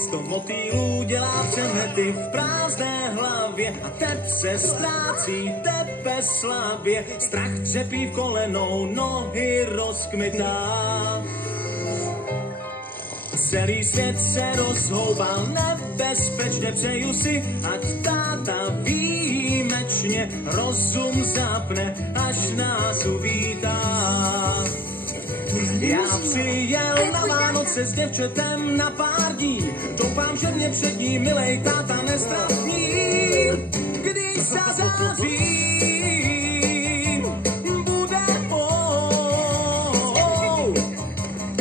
Sto motýlů dělá přemety v prázdné hlavě a tep se ztrácí, tepe slabě. Strach třepí v kolenou, nohy rozkmitá. Celý svět se rozhoupal nebezpečně, přeju si, ať táta výjimečně rozum zapne, až nás uvítá. Já přijel na Vánoce s děvčetem na pár dní, doufám, že mě před ním milej táta nestrapní. Když zazářím, bude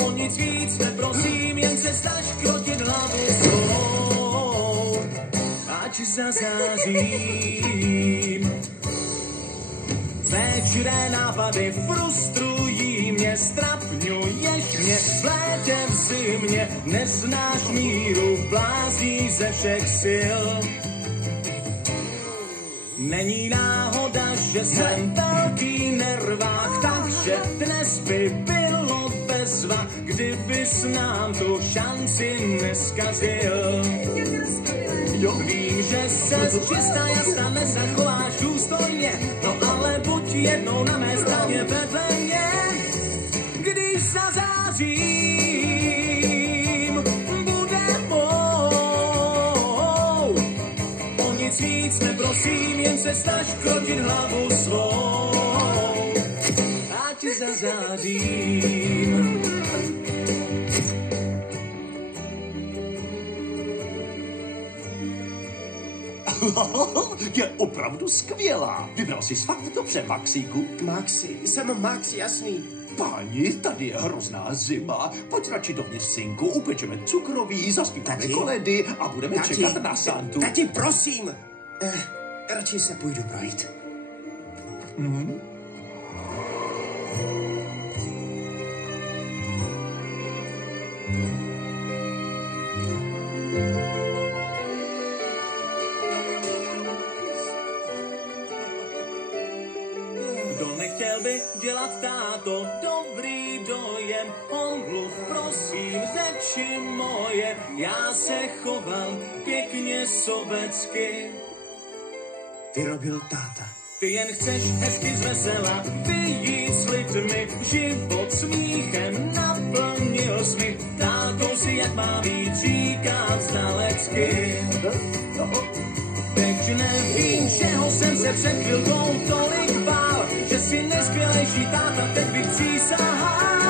o nic víc neprosím, jen se snaž krotit hlavu svou, ať zazářím. Večeré nápady frustrují mě, strapňuješ mě, v létě v zimě, neznáš míru, blází ze všech sil. Není náhoda, že jsem velký nervák, takže dnes by bylo bezva, kdybys nám tu šanci neskazil. Jo, vím, že se čistá jasna nezachováš důstojně, no ale buď jednou na mé straně vedle mě. Když zazářím, bude o nic víc neprosím, jen se snaž krotit hlavu svou, ať zazářím. Je opravdu skvělá. Vybral jsi fakt dobře, Maxíku. Maxi, jsem Max, jasný. Páni, tady je hrozná zima. Pojď radši dovnitř, synku, upečeme cukroví, zaspíváme koledy a budeme čekat na Santu. Tati, prosím. Radši se půjdu projít. Kdo nechtěl by dělat, táto, dobrý dojem, omluv, prosím, řeči moje, já se choval pěkně sobecky. Vyrobil táta. Ty jen chceš hezky zvesela vyjít s lidmi, život smíchem naplnil jsi, tátou si jak má být říkat znalecky. Teď nevím, čeho jsem se před chvilkou tolik bál, že si nejskvělejší táta, teď bych přísahal.